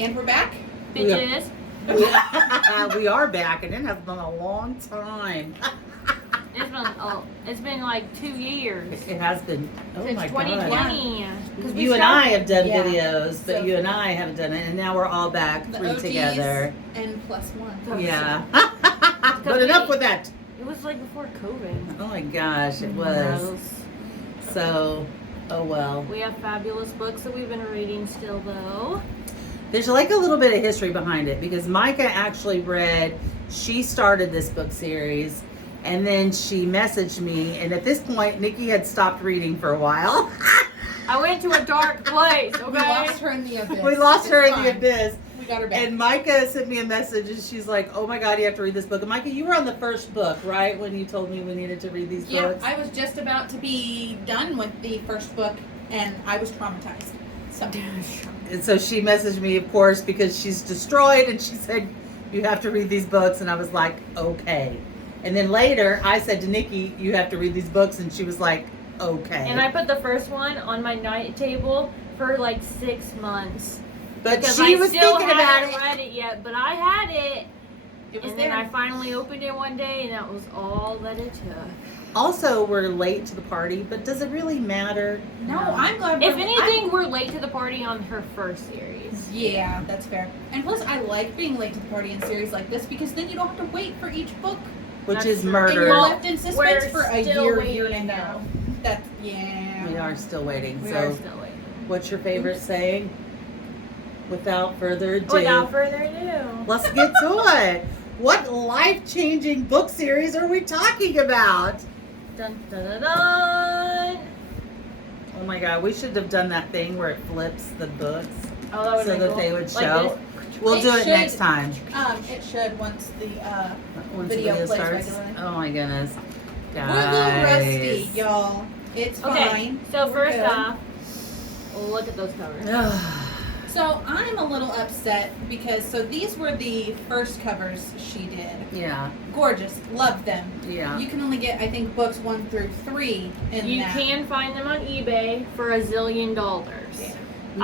And we're back. Bitches. We are back, and it has been a long time. It's been like 2 years. It has been. Oh Since my 2020. God. You and I have done Yeah. videos, but So- you and I haven't done it, and now we're all back, The 3 OGs together. and +1. Yeah. But enough with that. It was like before COVID. Oh my gosh, it was. So, oh well. We have fabulous books that we've been reading still, though. There's like a little bit of history behind it because Micah actually she started this book series and then she messaged me, and at this point Nikki had stopped reading for a while. I went to a dark place, okay? We lost her in the abyss. We lost her in It's the fine. abyss. We got her back. And Micah sent me a message and she's like, oh my God, you have to read this book. And Micah, you were on the first book, right? When you told me we needed to read these books? I was just about to be done with the first book, and I was traumatized. So. And so she messaged me, of course, because she's destroyed, and she said, you have to read these books. And I was like, okay. And then later, I said to Nikki, you have to read these books. And she was like, okay. And I put the first one on my night table for like 6 months. But Because she I was still thinking about hadn't it. read it yet, but I had it. It was And there. then I finally opened it one day, and that was all that it took. Also, we're late to the party, but does it really matter? No, I'm glad. If anything, we're late to the party on her first series. Yeah, that's fair. And plus, I like being late to the party in series like this because then you don't have to wait for each book. Which That's is true. And murder. you're left in suspense We're for a still year waiting and a now. half. That's, yeah. We are still waiting. We So, are still waiting. what's your favorite saying? Without further ado, Without further ado. let's get to it. What life-changing book series are we talking about? Dun, dun, dun, dun. Oh my God, we should have done that thing where it flips the books Oh, that would so be that cool. they would Like show. this? We'll It do it should- next time. It should once the Once video the plays starts. regularly. Oh my goodness. We're a little rusty, Guys. y'all. It's Okay, fine. so We're first good. off, look at those covers. So I'm a little upset because these were the first covers she did. Yeah, Gorgeous, loved them. yeah. You can only get, I think, books 1 through 3 in You that. can find them on eBay for $1 zillion. Yeah.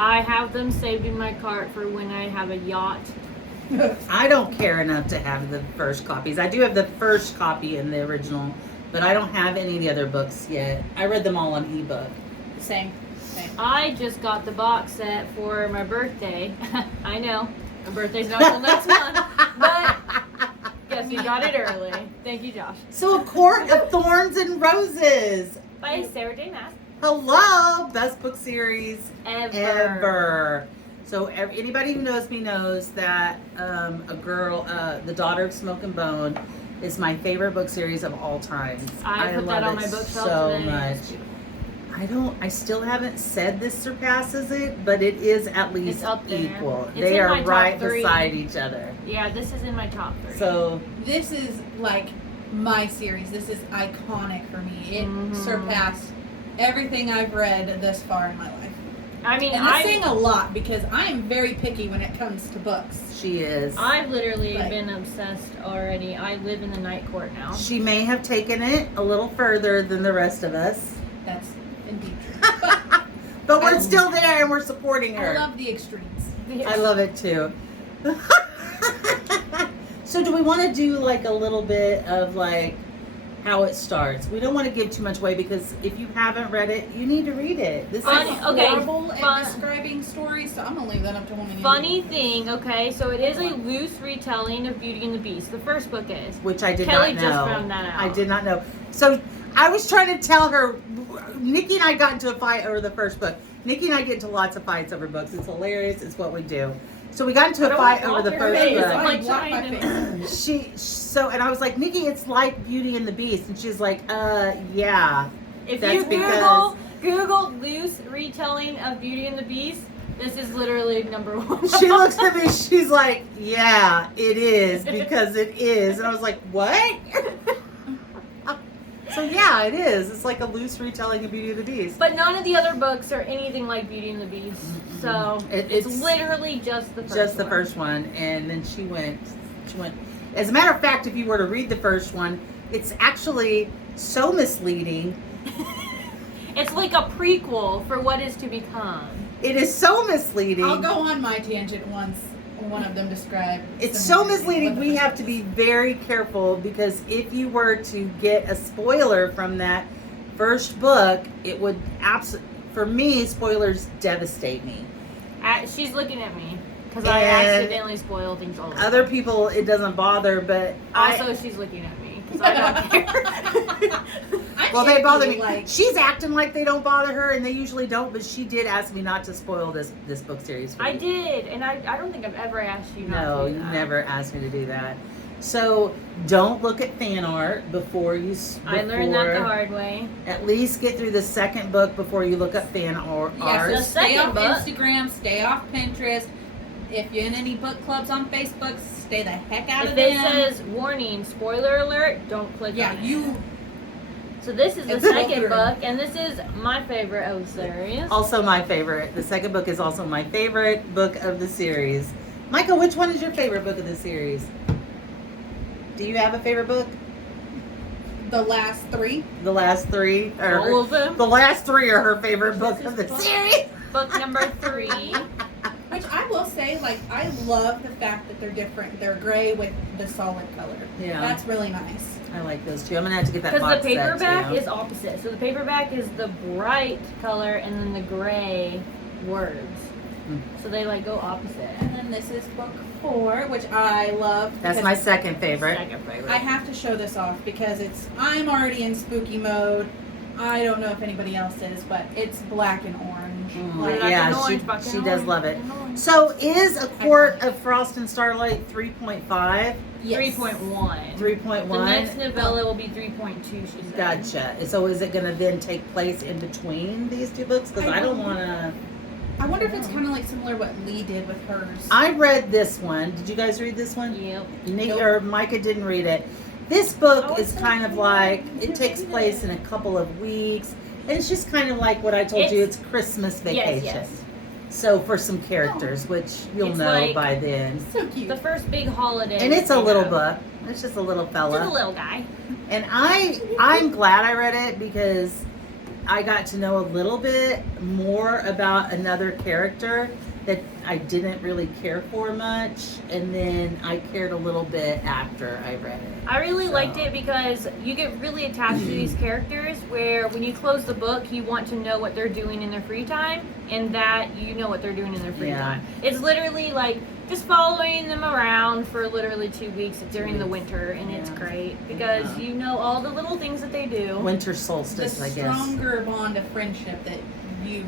I have them saved in my cart for when I have a yacht. I don't care enough to have the first copies. I do have the first copy in the original, but I don't have any of the other books yet. I read them all on ebook. Same. I just got the box set for my birthday. I know, my birthday's not until next month, but yes, you got it early. Thank you, Josh. So, A Court of Thorns and Roses. By Sarah J. Maas. Hello, best book series Ever. ever. So anybody who knows me knows that The Daughter of Smoke and Bone is my favorite book series of all time. I put that love on it my bookshelf so today. much. I still haven't said this surpasses it, but it is at least It's up there. equal. It's They in are my top right 3. beside each other. Yeah, this is in my top 3. So This is like my series. This is iconic for me. It Mhm. surpassed everything I've read thus far in my life. I mean, And that's saying a lot because I am very picky when it comes to books. she is. I've literally Right. been obsessed already. I live in the night court now. She may have taken it a little further than the rest of us, That's indeed true. But but we're I- still there and we're supporting her. I love the extremes. I love it too. So do we want to do like a little bit of like how it starts? We don't want to give too much away because if you haven't read it, you need to read it. This Funny- is okay, horrible fun- at describing stories, so I'm gonna leave that up to women. Funny thing, okay, so it is a loose retelling of Beauty and the Beast. The first book is. which I did Kelly not know. just found that out. I did not know. So I was trying to tell her. Nikki and I got into a fight over the first book. Nikki and I get into lots of fights over books. It's hilarious. It's what we do. So we got into a Don't fight walk over the your first face. book. I'm like Block my trying to- face. And I was like, Nikki, it's like Beauty and the Beast, and she's like, yeah. If That's you because- Google loose retelling of Beauty and the Beast, this is literally number 1. She looks at me, she's like, yeah, it is, because it is. And I was like, what? So yeah, it is. It's like a loose retelling of Beauty and the Beast. But none of the other books are anything like Beauty and the Beast. So it's It's literally just the first just the one. first one, and then she went. As a matter of fact, if you were to read the first one, it's actually so misleading. It's like a prequel for what is to become. It is so misleading. I'll go on my tangent once one of them described. It's so similar to misleading. what the We first have one to be is. very careful because if you were to get a spoiler from that first book, it would absolutely, for me, spoilers devastate me. She's looking at me because I And accidentally spoil things all the time. Other people, it doesn't bother, but Also, she's looking at me because I don't care. well, they bother me. Like, She's acting like they don't bother her, and they usually don't. But she did ask me not to spoil this book series. For I you. did, and I don't think I've ever asked you not No, to do you that. never asked me to do that. So don't look at fan art before you. I learned that the before- hard way. At least get through the second book before you look up fan art. yeah, The so stay second off book- Instagram, stay off Pinterest. If you're in any book clubs on Facebook, stay the heck out If of it them. says warning, spoiler alert, don't click yeah, on it. you. So this is the It's second over. book, and this is my favorite of the series. Also my favorite. The second book is also my favorite book of the series. Michael, which one is your favorite book of the series? Do you have a favorite book? The last three. The last three? Or All of them. The last three are her favorite book This of is the book- series. Book number 3. Which I will say, like, I love the fact that they're different. They're gray with the solid color. Yeah. That's really nice. I like those two. I'm gonna have to get that Because box the paperback set too. is opposite. So the paperback is the bright color and then the gray words. Mm. So they like go opposite. And then this is book 4, which I love. That's because my second favorite. Second favorite. I have to show this off because I'm already in spooky mode. I don't know if anybody else is, but it's black and orange. Mm, Like, Black yeah, and she- orange, black and she does orange, love black it. and orange. So is A Court of Frost and Starlight 3.5? yes. 3.1. 3.1? The next novella will be 3.2, she said. Gotcha. So is it going to then take place in between these two books? Because I don't want to. I wonder if it's kind of like similar what Lee did with hers. I read this one. Did you guys read this one? Yep. Nick Nope. or Micah didn't read it. This book Oh, is it's kind of so like cool. it You takes read place it. in a couple of weeks, and it's just kind of like what I told you. It's Christmas vacation. Yes. So for some characters, which you'll It's know like- by then, So cute. The first big holiday. and it's a they little have. book. It's just a little fella. Just a little guy. And I'm glad I read it because I got to know a little bit more about another character that I didn't really care for much, and then I cared a little bit after I read it. I really So- liked it because you get really attached to these characters where when you close the book, you want to know what they're doing in their free time and that you know what they're doing in their free Yeah. time. It's literally like just following them around for literally 2 weeks during the weeks. winter, and it's Yeah. great because Yeah. you know all the little things that they do. Winter the solstice, I guess. stronger bond of friendship that you,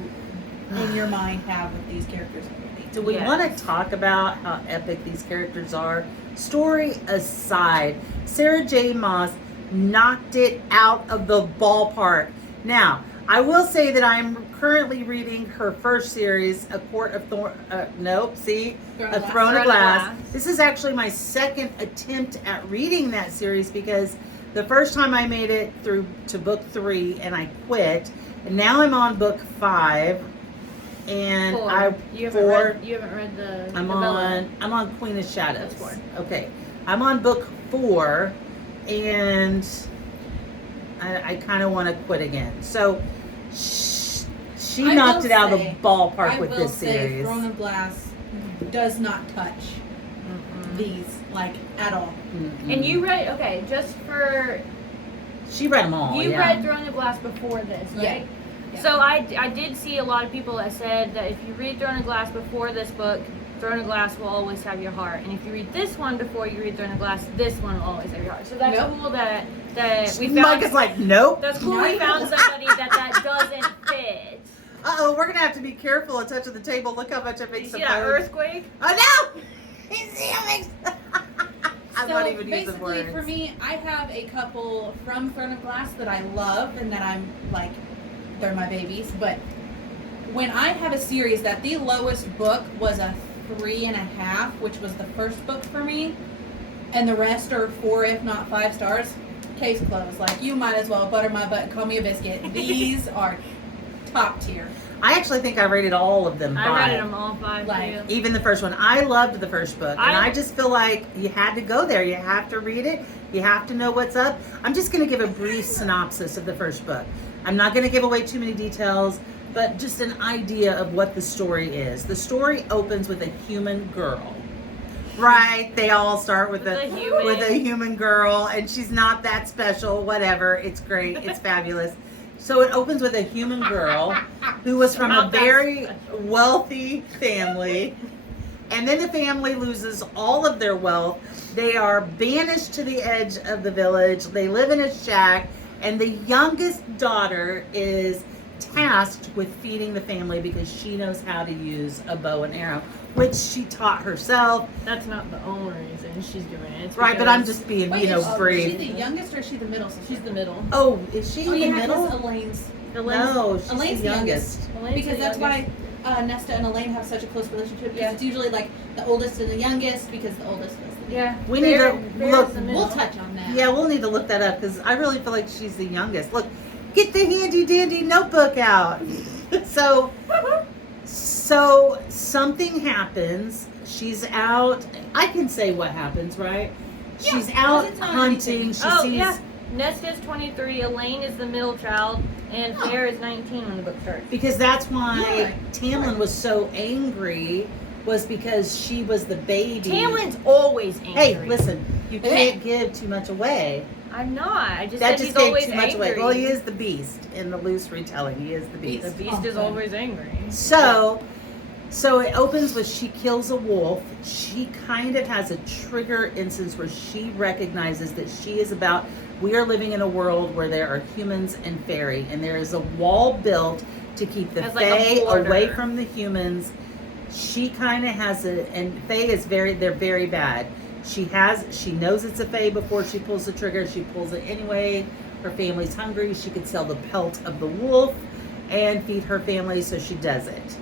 in your mind, have with these characters already. Do we Yes. want to talk about how epic these characters are? Story aside, Sarah J. Maas knocked it out of the ballpark. Now, I will say that I'm currently reading her first series, A Court of Thorns. Nope, see? A Throne of Glass. This is actually my second attempt at reading that series because the first time I made it through to book 3 and I quit. And now I'm on book 5. And Four. I You haven't four. read. You haven't read the. novella. I'm on Queen of Shadows. That's 4. Okay. I'm on book 4 and I kind of want to quit again. So she I knocked will it out of say- the ballpark I with will this say series. Throne of Glass does not touch these, like, at all. Mm-mm. And you read just for She read them all. you yeah. read Throne of Glass before this, right? Yeah. Yeah. So I did see a lot of people that said that if you read Throne of Glass before this book, Throne of Glass will always have your heart, and if you read this one before you read Throne of Glass, this one will always have your heart. So that's Nope. cool that we found. Mike is like, nope. That's cool. No. We found somebody that doesn't fit. Uh-oh, we're gonna have to be careful and touching the table. Look how much it You makes see the that phone. earthquake? Oh no! It makes. I'm So not even using basically, words. for me, I have a couple from Throne of Glass that I love and that I'm like, they're my babies. But when I have a series that the lowest book was a 3.5, which was the first book for me, and the rest are 4, if not 5 stars, case closed. Like, you might as well butter my butt and call me a biscuit. These are top tier. I actually think I rated all of them. I 5. read them all 5 Like, too. Even the first one. I loved the first book. And I just feel like you had to go there. You have to read it. You have to know what's up. I'm just going to give a brief synopsis of the first book. I'm not going to give away too many details. but just an idea of what the story is. The story opens with a human girl. Right? They all start with a human girl, and she's not that special, whatever. It's great. It's fabulous. So it opens with a human girl who was from a very wealthy family. And then the family loses all of their wealth. They are banished to the edge of the village. They live in a shack. And the youngest daughter is tasked with feeding the family because she knows how to use a bow and arrow, which she taught herself. That's not the only reason she's doing it. It's Right, but I'm just being, Wait, brief. is she the youngest or is she the middle sister? She's the middle. Oh, is she the middle? Elaine's. No, she's Elaine's the youngest. Because that's why Nesta and Elaine have such a close relationship. Because it's usually like the oldest and the youngest, because the oldest is the We need to look. We'll touch on that. Yeah, we'll need to look that up because I really feel like she's the youngest. Look, get the handy dandy notebook out. So something happens. She's out. I can say what happens, right? Yeah, She's out it's not hunting. anything. She sees. Yeah. Nesta's 23, Elaine is the middle child, and Fair is 19 when the book starts. Because that's why Yeah. Tamlin was so angry, was because she was the baby. Tamlin's always angry. Hey, listen, you can't give too much away. I'm not. I just That said just he's gave always too much angry. away. Well, he is the beast in the loose retelling. He is the beast. The beast is always angry. So it opens with she kills a wolf. She kind of has a trigger instance where she recognizes that she is about. We are living in a world where there are humans and fairy, and there is a wall built to keep the As like a fae border. away from the humans. She kind of has and fae is they're very bad. She knows it's a fae before she pulls the trigger. She pulls it anyway. Her family's hungry. She could sell the pelt of the wolf and feed her family, so she does it.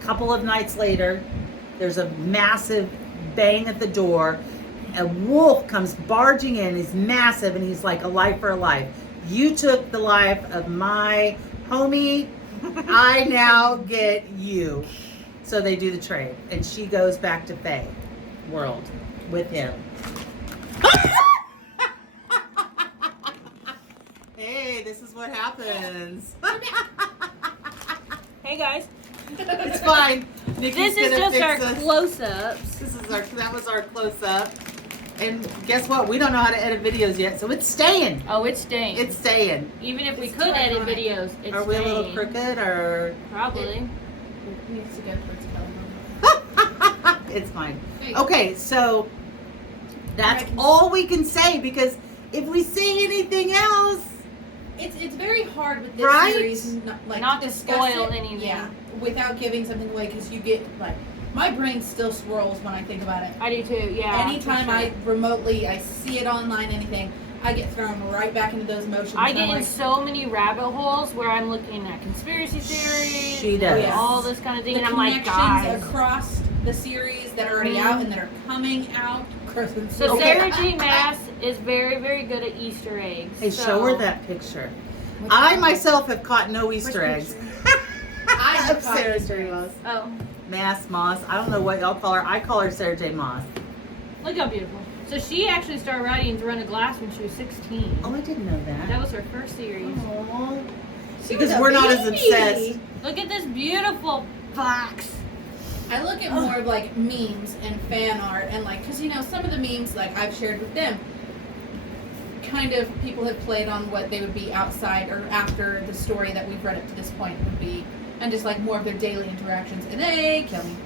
A couple of nights later, there's a massive bang at the door. A wolf comes barging in. He's massive, and he's like a life for a life. You took the life of my homie. I now get you. So they do the trade, and she goes back to Fae world with him. Hey, this is what happens. Hey guys, It's fine. Nikki's this is gonna just fix our this. close-ups. That was our close up. And guess what? We don't know how to edit videos yet, so it's staying. Oh, it's staying. It's staying. Even if we It's could too edit iconic. videos, it's Are we a little staying. crooked or? Probably. It needs to go towards Kelly. It's fine. Hey. Okay, so that's all we can say because if we say anything else, It's very hard with this Right? series, Not to discuss spoil it, anything. Yeah, without giving something away, because you get my brain still swirls when I think about it. I do too. Yeah. Anytime for sure. I see it online, anything, I get thrown right back into those emotions. I and get I'm in so many rabbit holes where I'm looking at conspiracy theories, She does. and all this kind of thing, the and I'm like, connections guys. across the series that are already out and that are coming out. So Okay. Sarah J. Maas is very, very good at Easter eggs. hey, so. show her that picture. I myself have caught no Easter Which eggs. I have Of caught Sarah Easter J. eggs. Maas. Oh, Moss. I don't know what y'all call her. I call her Sarah J. Moss. look how beautiful. So she actually started writing Throne of Glass when she was 16. Oh, I didn't know That that. was her first series. Aw. She Because was a we're not as baby. obsessed. Look at this beautiful box. I look at more of memes and fan art and because some of the memes I've shared with them kind of people have played on what they would be outside or after the story that we've read up to this point would be, and just more of their daily interactions, and they kill me.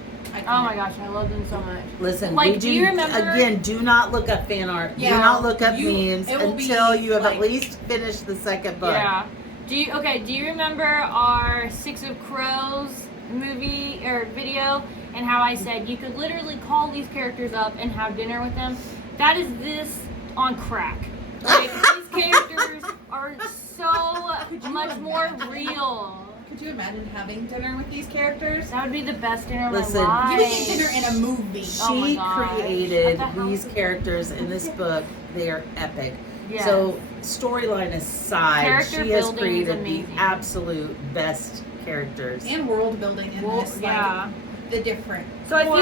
Oh my gosh, I love them so much. Listen, Like, we do you remember- again, do not look up fan art. Yeah, do not look up it memes will be, until you have at least finished the second book. Yeah. Do you remember our Six of Crows movie or video and how I said you could literally call these characters up and have dinner with them? That is this on crack. These characters are so much more real. Could you imagine having dinner with these characters? That would be the best dinner of Listen, my You life. would get dinner in a movie. Oh my She gosh. created What the hell these is it? characters in this book. They are epic. Yes. So, storyline aside, Character she has building is created the amazing. absolute best characters. And world building in Well, this, yeah. the different. So I feel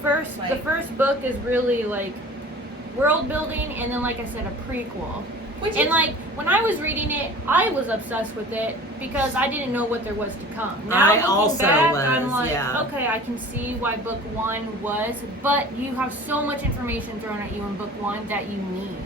forts, like the first book is really world building, and then like I said, a prequel. And like when I was reading it, I was obsessed with it because I didn't know what there was to come. Now I looking also back, was, I'm like, yeah. okay, I can see why book 1 was, but you have so much information thrown at you in book 1 that you need.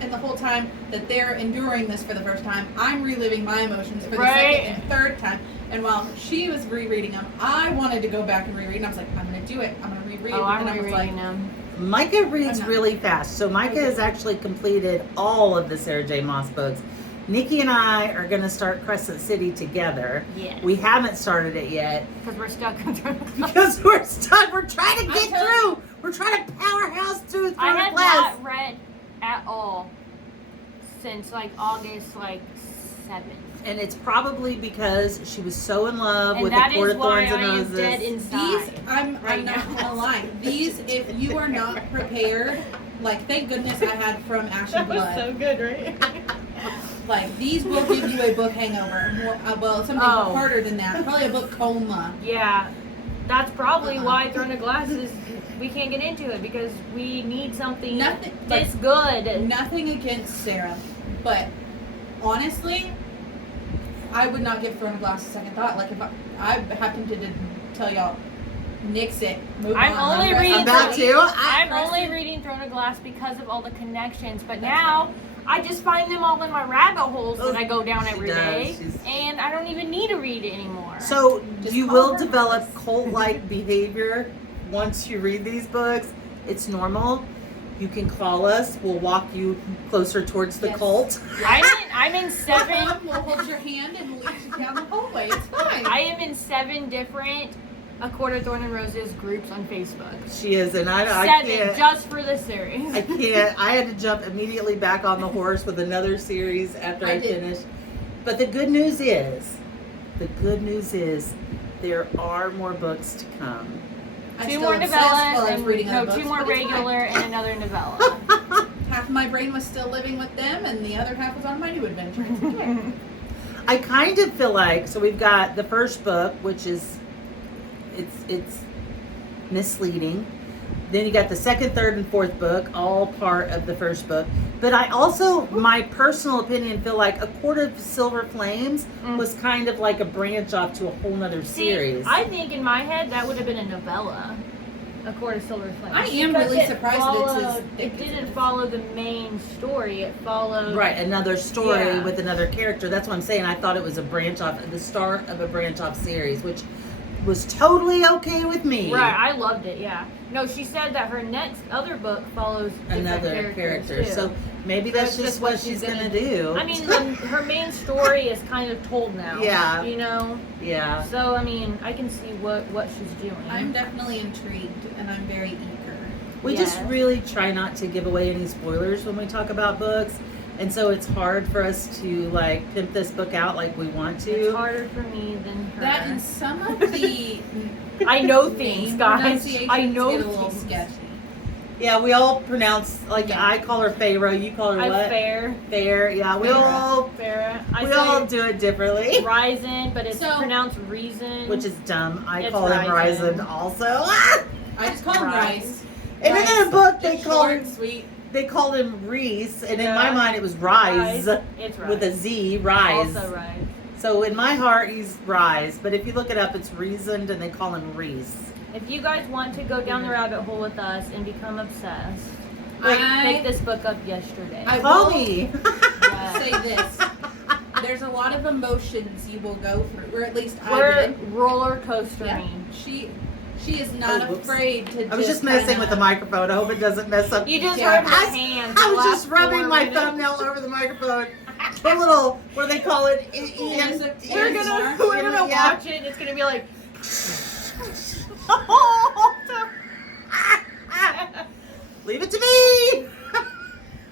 And the whole time that they're enduring this for the first time, I'm reliving my emotions for the Right. second and third time. And while she was rereading them, I wanted to go back and reread. And I was like, I'm going to do it. I'm going to reread. Oh, I'm and I was rereading like, them. Micah reads I'm not. really fast. So Micah has actually completed all of the Sarah J. Maas books. Nikki and I are going to start Crescent City together. Yes. We haven't started it yet Because we're stuck in Throne of Glass. because we're stuck. We're trying to get I'm telling through. We're trying to powerhouse through I Throne have of Glass. not read at all since like August 7th. And it's probably because she was so in love And with that the Court is of why Thorns and I am Roses. dead inside. these, I'm right not now. going to lie. These, if you are not prepared, like, thank goodness I had From Ash and Blood. good, right? Like, these will give you a book hangover. More, well, something Oh. harder than that. Probably a book coma. Yeah, that's probably Uh-uh. why Throne of Glass is. We can't get into it because we need something Nothing- this good. Nothing against Sarah, but honestly, I would not give Throne of Glass a second thought. Like, if I happened to tell y'all, nix it, move I'm on. only the rest reading. of the About week. to. I'm Rest only of- reading Throne of Glass because of all the connections. But That's now I just find them all in my rabbit holes that I go down She every does. day, She's- and I don't even need to read it anymore. So Just you call will her develop Maas. cult-like behavior once you read these books. It's normal. You can call us. We'll walk you closer towards the Yes. cult. I'm in 7. We'll hold your hand and lead you down the hallway. It's fine. I am in 7 different A Court of Thorn and Roses groups on Facebook. She is, and I 7 can't. just for this series. I can't. I had to jump immediately back on the horse with another series after I I did. finished. But the good news is, there are more books to come. I'm 2 still more obsessed while I novellas was and reading other 2 books, more but it's fine. regular and another novella. Half my brain was still living with them, and the other half was on my new adventure. It's okay. I kind of feel like, so we've got the first book, which is, it's misleading. Then you got the second, third, and fourth book, all part of the first book. But I also, my personal opinion, feel like A Court of Silver Flames was kind of like a branch off to a whole nother See, series. I think in my head that would have been a novella. A Court of Silver Flames. I am Because really it surprised that it's as followed- thick It as it didn't is. follow the main story. It followed. Right, another story Yeah. with another character. That's what I'm saying. I thought it was a branch off, the start of a branch off series, which was totally okay with me. Right, I loved it. Yeah. No, she said that her next other book follows different Another characters, character. too. So maybe So that's it's just just what what she's she's gonna gonna do. I mean, her main story is kind of told now. Yeah. You know. Yeah. So I mean, I can see what she's doing. I'm definitely intrigued, and I'm very eager. We just Yes. really try not to give away any spoilers when we talk about books. And so it's hard for us to like pimp this book out like we want It's to. harder for me than her. That and some of the I know things, name guys. pronunciations I know get a little things. sketchy. Yeah, we all pronounce like Yeah. I call her Pharaoh, you call her I'm what? fair. Fair. Yeah, we Farrah. all Farrah. I we say all do it differently. Ryzen, but it's So- pronounced reason. Which is dumb. I It's call him Ryzen. Ryzen also. Ah! I just call him Rice. Rice. And then in a Rice, book they just call short, him sweet. they called him Reese, and in Yeah. my mind it was Rise, It's Rise. with a Z, Rise. Also Rise. So in my heart he's Rise, but if you look it up it's reasoned and they call him Reese. If you guys want to go down the rabbit hole with us and become obsessed, I pick this book up yesterday. I Call will- me. Yeah. say this. There's a lot of emotions you will go through, or at least I We're did. roller Yeah. coastering. She is not Oh, whoops. afraid to. I was just messing with the microphone. I hope it doesn't mess up. You just Yeah. rubbed your I, hands. I the was just last rubbing 4 my minutes. thumbnail over the microphone. A little, what do they call it? We're gonna Yeah. watch it. It's gonna be like. Leave it to me.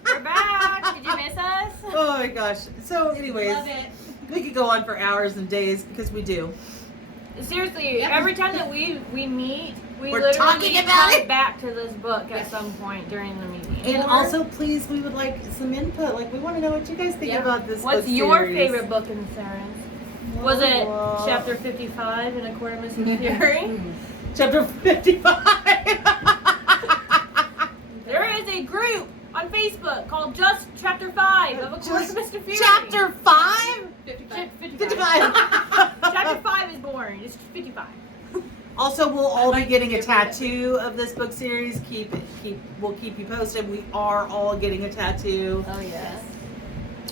We're back. Did you miss us? Oh my gosh. So anyways, Love it. we could go on for hours and days because we do. Seriously, Yep. every time that we meet, we We're literally talking about come it. back to this book at some point during the meeting. And Or- also, please, we would like some input. Like, we want to know what you guys think Yeah. about this What's book your series. favorite book in Thorns? Was it Well, chapter 55 in A Court of Missing Fury? Chapter 55. There is a group on Facebook called Just chapter 5 of A Course of Mr. Fury. Chapter 5? 55. 55. Chapter 5 is boring. It's 55. Also, we'll all be might getting a get rid of it. tattoo of this book series. We'll keep you posted. We are all getting a tattoo. Oh, yeah.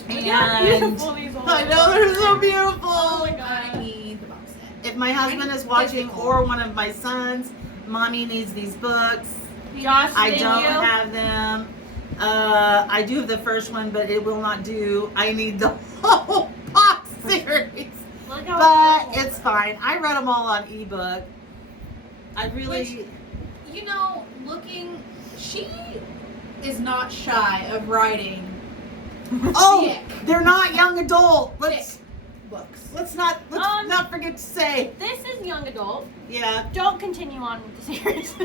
And Look how beautiful these all I know they're so beautiful. Oh my I god. need the box set. If my husband is watching or one of my sons, mommy needs these books. Josh, I thank don't you. have them. I do have the first one, but it will not do. I need the whole box series. Look how But beautiful. it's fine. I read them all on ebook. I really. You know, she is not shy of writing Oh, thick they're not young adult. Let's books. let's not not forget to say. This is young adult. Yeah. Don't continue on with the series.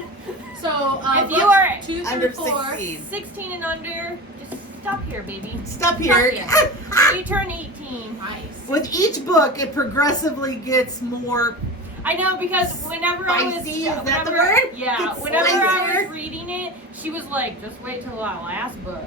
So, If you books are 2 under through 4. 16. 16 and under, just stop here, baby. Stop here. You turn 18. Nice. With each book, it progressively gets more. I know, because whenever I was Spicy, is that the whenever- word? Yeah, It's whenever I spicier. was reading it, she was like, "Just wait till the last book."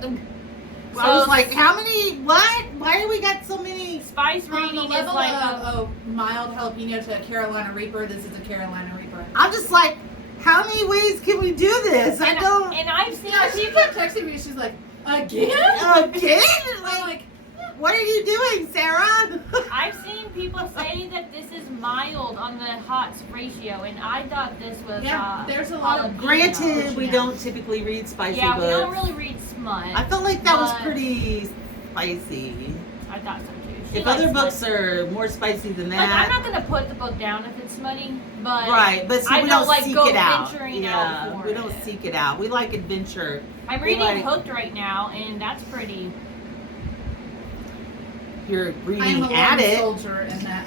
I was like, how many? What? Why do we got so many? Spice On the reading is level like of mild jalapeno to a Carolina Reaper, this is a Carolina Reaper. I'm just like, how many ways can we do this? I don't. And I've seen Yeah, she people. kept texting me. She's like, again? Again? I'm Like, like, what are you doing, Sarah? I've seen people say that this is mild on the hots ratio, and I thought this was. yeah, there's a lot of. jalapeno. Granted, we Yeah. don't typically read spicy Yeah, books. we don't really read smut. I felt like that was but pretty spicy. I thought so too. She If likes other smut. books are more spicy than Like, I'm that, not gonna put the book down if it's smutty, but right? But see, I we don't don't like seek go it out. venturing Yeah, out for we don't it. seek it out. We like adventure. I'm we reading like- Hooked right now, and that's pretty. You're I am reading a at lone it. soldier in that.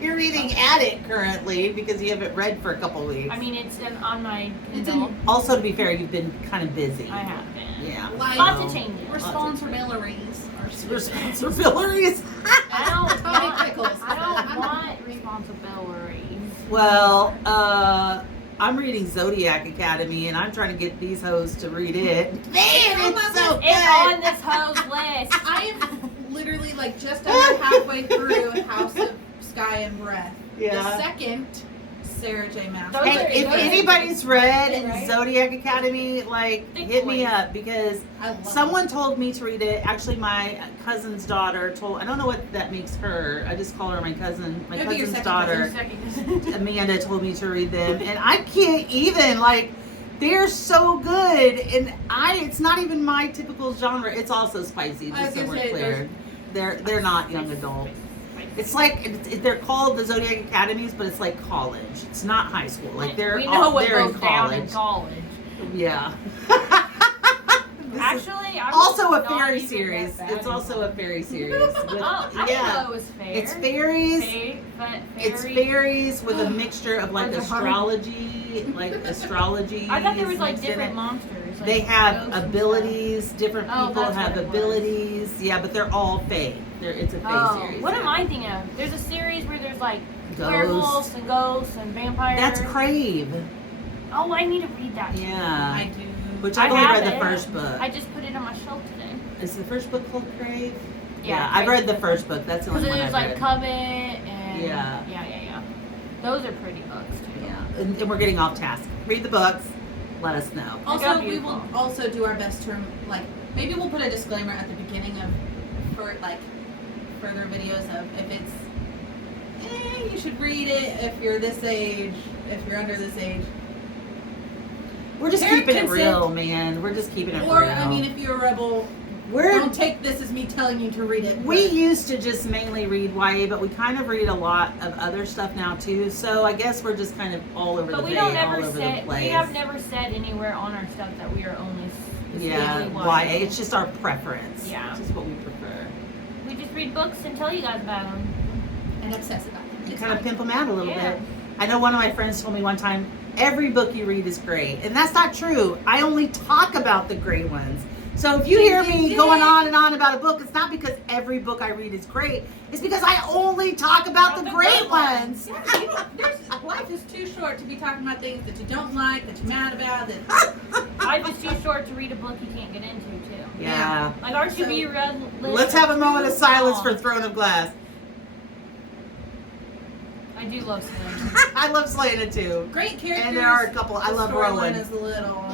You're reading at it currently because you haven't read for a couple weeks. I mean, it's on my It's Kindle. in- Also, to be fair, you've been kind of busy. I have been. Yeah. Like- Lots so- of changes. Responsibilities are Responsibilities. I don't Tommy want. Pickles. I don't want responsibilities. Well, I'm reading Zodiac Academy, and I'm trying to get these hoes to read it. Man, it's so good. It's on this hoe's list. I am literally like just under halfway through House of Sky and Breath. Yeah. The second Sarah J. Maas. Those Hey, if those are anybody's read right? Zodiac Academy, like, Big hit me boys. up because I love someone told me to read it. Actually, my cousin's daughter told. I don't know what that makes her. I just call her my cousin. My Maybe your cousin's second daughter, Second. Amanda, told me to read them, and I can't even like. They're so good, and it's not even my typical genre. It's also spicy, I was just so gonna we're say, clear. They're not young adult. It's like they're called the Zodiac Academies, but it's like college. It's not high school. Like they're we know what they're goes in down in college. college. Yeah. Actually, I'm Also a not fairy even series. that bad It's in also a college. fairy series. With, Oh, I didn't know it was fair. It's fairies. It's Fairy. fairies with a mixture of like Or the heart. astrology. I thought there was like mixed in different it. monsters. Like They have ghosts and abilities. Different Oh, people that's have what it was. abilities. Yeah, but they're all fae. It's a fae stuff. Oh, series. what yeah. am I thinking of? There's a series where there's like Ghosts. werewolves and ghosts and vampires. That's Crave. Oh, I need to read that. Yeah. I do. Which I I've only have read the it. first book. I just put it on my shelf today. Is the first book called Crave? Yeah, I've Crave. read the first book. That's the Because only one there's I've like read. Covet and Yeah. yeah. Those are pretty books too. Yeah, and we're getting off task. Read the books. Let us know. Look how Also, we beautiful. will also do our best to like maybe we'll put a disclaimer at the beginning of for like further videos of if it's you should read it if you're this age, if you're under this age. We're just Parent keeping it consent. real, man. We're just keeping it Or real. I mean if you're a rebel, we're don't take this as me telling you to read it. we but- used to just mainly read YA, but we kind of read a lot of other stuff now too. So I guess we're just kind of all over But the we place, don't all ever over say the place. we have never said anywhere on our stuff that we are only yeah, specifically YA. It's just our preference. Yeah. It's just what we prefer. We just read books and tell you guys about them. and obsess about it. You It's kind of fine. pimp them out a little Yeah. bit. I know one of my friends told me one time, every book you read is great. And that's not true. I only talk about the great ones. So if you hear me going on and on about a book, it's not because every book I read is great. It's because I only talk about the great ones. Yeah, life is too short to be talking about things that you don't like, that you're mad about. That Life is too short to read a book you can't get into, too. Yeah. Like R2B read. Let's have a moment of silence for Throne of Glass. I do love Selena. I love Selena too. Great characters. And there are a couple. I The love storyline Rowan. is a little.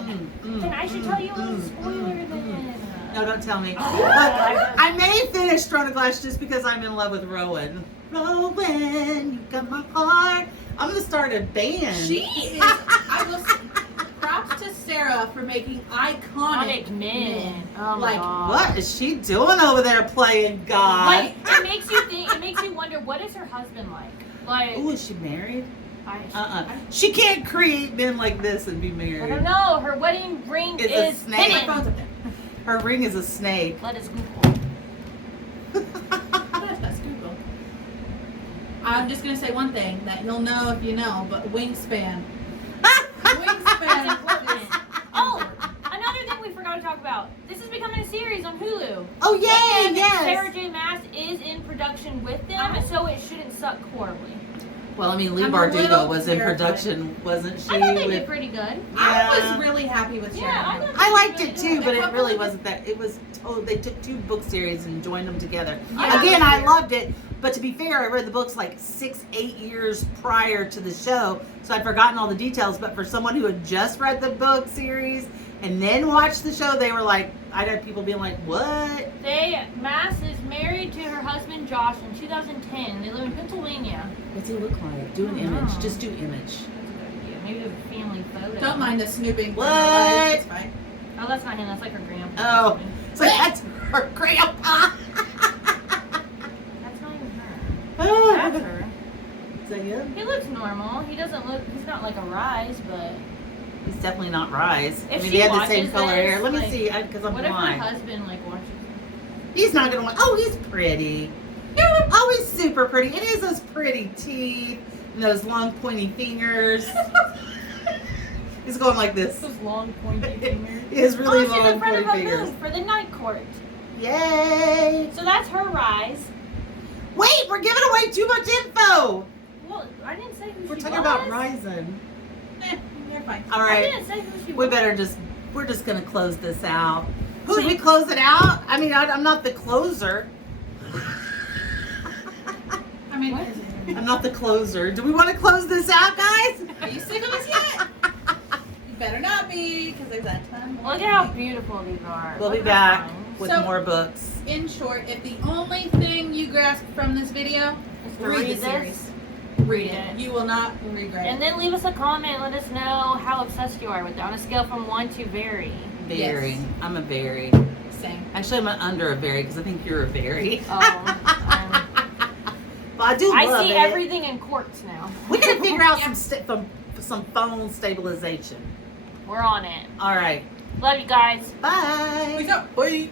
Then I should tell you a little spoiler then. No, don't tell me. Oh. But I may finish Throne of Glass just because I'm in love with Rowan. Rowan, you got my heart. I'm gonna start a band. She is. I will. Props to Sarah for making iconic men. Oh my Like, God. What is she doing over there playing God? Like, it makes you think. It makes you wonder, what is her husband like? Like, Oh, is she married? I She can't create men like this and be married. don't know. Her wedding ring It's a is snake. My phone's hidden. up there. Her ring is a snake. Let us Google. That's Google. I'm just gonna say one thing that you'll know if you know, but wingspan. Wingspan. Oh, another thing we forgot to talk about. This is becoming a series on Hulu. Oh yay! And Yes. Sarah J. Maas is in production with them, so it shouldn't suck horribly. Well, I mean, Lee I'm a Bardugo little was in terrified. production, wasn't she? I thought they with- did pretty good. I Yeah. was really happy with Sharon. Yeah, I thought I they liked did it really too, good. but it What really was it? wasn't that. It was. Oh, they took two book series and joined them together. Yeah. Again, I loved it. But to be fair, I read the books like 6-8 years prior to the show, so I'd forgotten all the details. But for someone who had just read the book series and then watched the show, they were like, I'd have people being like, "What?" Maas is married to her husband Josh in 2010. They live in Pennsylvania. What's he look like? Do an I don't image. know. Just do image. That's a good idea. Maybe a family photo. Don't mind the snooping. What? It's fine. Oh, that's not him. That's like her grandpa. Oh, it's like that's her grandpa. That's not even her. That's Is her. that him? He looks normal. He doesn't look. He's not like a Rise, but He's definitely not Rise. If I mean, she they had the same watches color this, hair. Let me like, see, because I'm what if her blind. husband like watches? He's not gonna want. Oh, he's pretty. Oh, he's super pretty. And he has those pretty teeth and those long pointy fingers. He's going like this. Those long pointy fingers. He has really Oh, she's long in front of pointy a fingers. moon for the night court. Yay! So that's her Rise. Wait, we're giving away too much info. Well, I didn't say who We're she talking was. about Ryzen. You're fine. All I right, didn't say who she we was. better just. We're just gonna close this out. Who Should we is- close it out? I mean, I'm not the closer. I mean, What? I'm not the closer. Do we want to close this out, guys? are you sick of us yet? You better not be, because there's that ton more. Look at how beautiful these are. We'll Look be at back those. with So- more books. In short, if the only thing you grasp from this video, Just to read the this. series. Read it. You will not regret And it. then leave us a comment. Let us know how obsessed you are with it on a scale from 1 to very. Very. Yes. I'm a very. Same. Actually, I'm under a very because I think you're a very. Oh, But I do I love see it. everything in quartz now. We gotta figure out Yeah. some phone stabilization. We're on it. All right. Love you guys. Bye. Peace out. Bye.